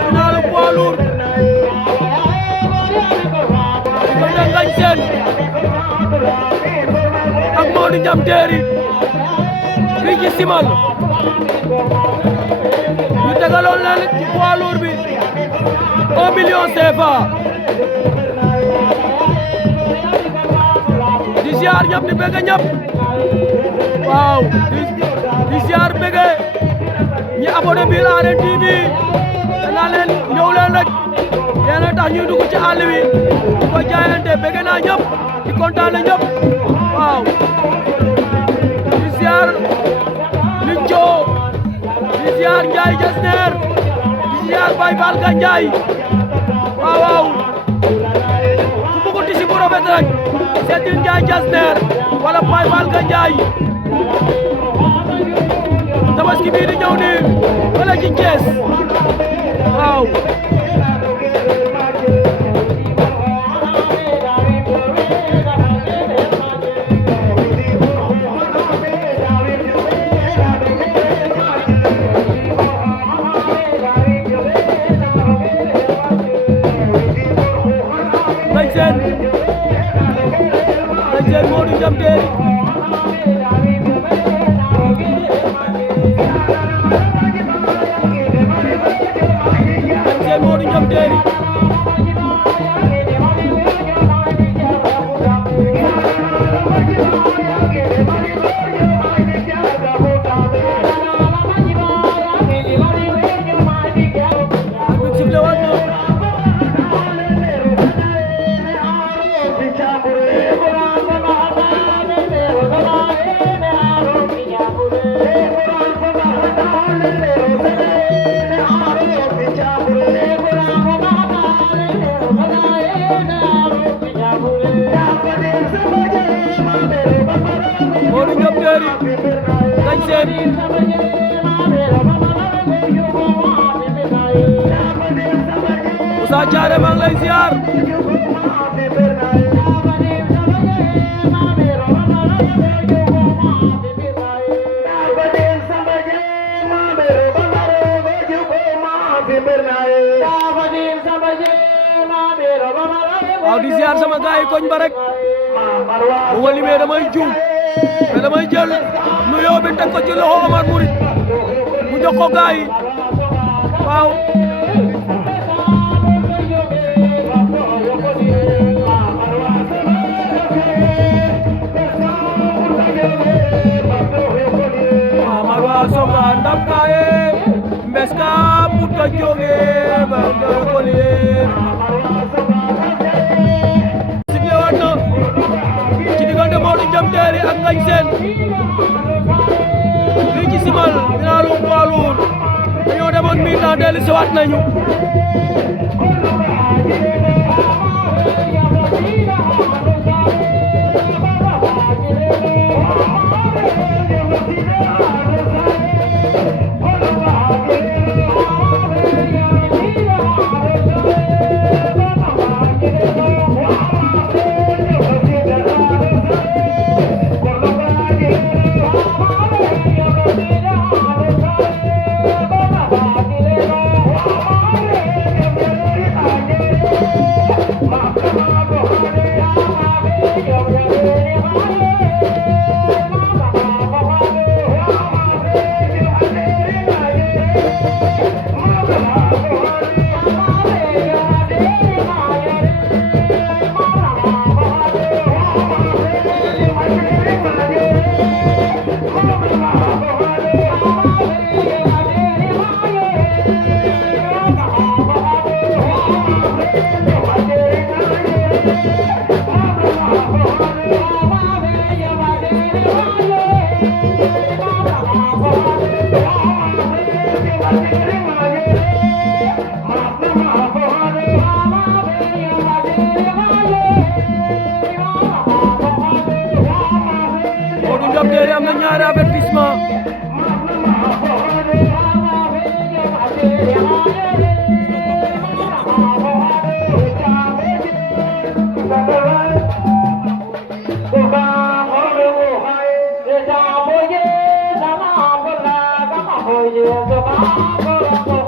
final poids lourd diggante Ngagne Sène ak Modou Ndiam Terry fii ci Simal ñu tegaloon leen ci poids lourd bi 1 million CFA di ziar ñëpp di bëgg ñëpp waaw di ziar bëgg ñi abonné biir Arène TV danaa leen ñëw leen rek yéen a tax ñuy dugg ci àll bi di ko jaayante bëgg naa ñëpp di kontaan ñëpp waaw di ziar Lico di ziar Ndiaye Jesner di ziar Baye Fall Ka Ndiaye waaw ku bëgg tisi bu rafet rek seetil Ndiaye Jesner wala Baye Fall Ka Ndiaye Tabaski bii di ñëw nii wala ci Thiès waaw Ngagne Sène Modou Ndiam Terry Modou Ndiam Terry Modou Ndiam Terry Ngagne Sène Moussa Thiaré maa ngi lay ziar waaw di ziar sama gaay koñ ba rek bu ma limee damay juum mais damay jël nuyoo bi teg ko ci loxo Omar Mouride mu jox ko gaay yi waaw Amarwa songa ndam kaye mbeska puto joge bando kolier sigle wonno ci diggante Modou Ndiam Terry ak Ngagne Sène fii ci Simal finalu poids lourd dañoo demoon mi-temps dellu si waat nañu ñaari avertissement Hãy subscribe cho kênh Ghiền Mì Gõ để không bỏ lỡ những video hấp dẫn.